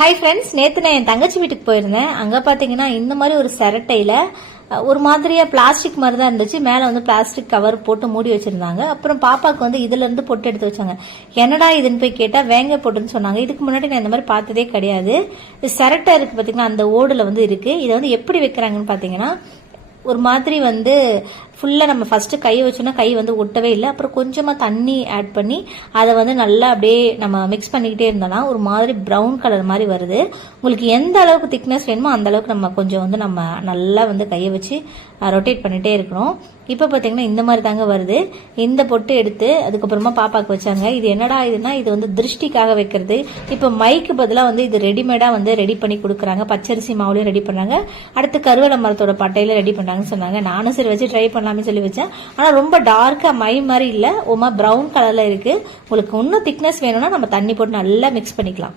Hi friends, நேற்று நான் என் தங்கச்சி வீட்டுக்கு போயிருந்தேன். அங்கே பார்த்தீங்கன்னா இந்த மாதிரி ஒரு சிரட்டையில் ஒரு மாதிரியா பிளாஸ்டிக் மாதிரி தான் இருந்துச்சு. மேலே வந்து பிளாஸ்டிக் கவர் போட்டு மூடி வச்சிருந்தாங்க. அப்புறம் பாப்பாவுக்கு வந்து இதுல இருந்து பொட்டு எடுத்து வச்சாங்க. என்னடா இதுன்னு போய் கேட்டா வேங்க பொட்டுன்னு சொன்னாங்க. இதுக்கு முன்னாடி நான் இந்த மாதிரி பார்த்ததே கிடையாது. சிரட்டை இருக்கு பார்த்தீங்கன்னா, அந்த ஓடுல வந்து இருக்கு. இதை வந்து எப்படி வைக்கிறாங்கன்னு பார்த்தீங்கன்னா, ஒரு மாதிரி வந்து ஃபுல்லாக நம்ம ஃபஸ்ட்டு கையை வச்சோன்னா கை வந்து ஒட்டவே இல்லை. அப்புறம் கொஞ்சமாக தண்ணி ஆட் பண்ணி அதை வந்து நல்லா அப்படியே நம்ம மிக்ஸ் பண்ணிக்கிட்டே இருந்தோம்னா ஒரு மாதிரி ப்ரௌன் கலர் மாதிரி வருது. உங்களுக்கு எந்த அளவுக்கு திக்னஸ் வேணுமோ அந்த அளவுக்கு நம்ம கொஞ்சம் வந்து நம்ம நல்லா வந்து கையை வச்சு ரொட்டேட் பண்ணிகிட்டே இருக்கணும். இப்போ பார்த்தீங்கன்னா இந்த மாதிரி தாங்க வருது. இந்த பொட்டு எடுத்து அதுக்கப்புறமா பாப்பாவுக்கு வச்சாங்க. இது என்னடா இதுனா, இது வந்து திருஷ்டிக்காக வைக்கிறது. இப்போ மைக்கு பதிலாக வந்து இது ரெடிமேடாக வந்து ரெடி பண்ணி கொடுக்குறாங்க. பச்சரிசி மாவுலையும் ரெடி பண்ணாங்க. அடுத்து கருவேல மரத்தோட பட்டையில ரெடி பண்ணாங்கன்னு சொன்னாங்க. நானும் சரி வச்சு ட்ரை பண்ணலாமே சொல்லி வச்சேன். ஆனால் ரொம்ப டார்க்காக மை மாதிரி இல்லை, ப்ரௌன் கலரில் இருக்குது. உங்களுக்கு இன்னும் திக்னஸ் வேணும்னா நம்ம தண்ணி போட்டு நல்லா மிக்ஸ் பண்ணிக்கலாம்.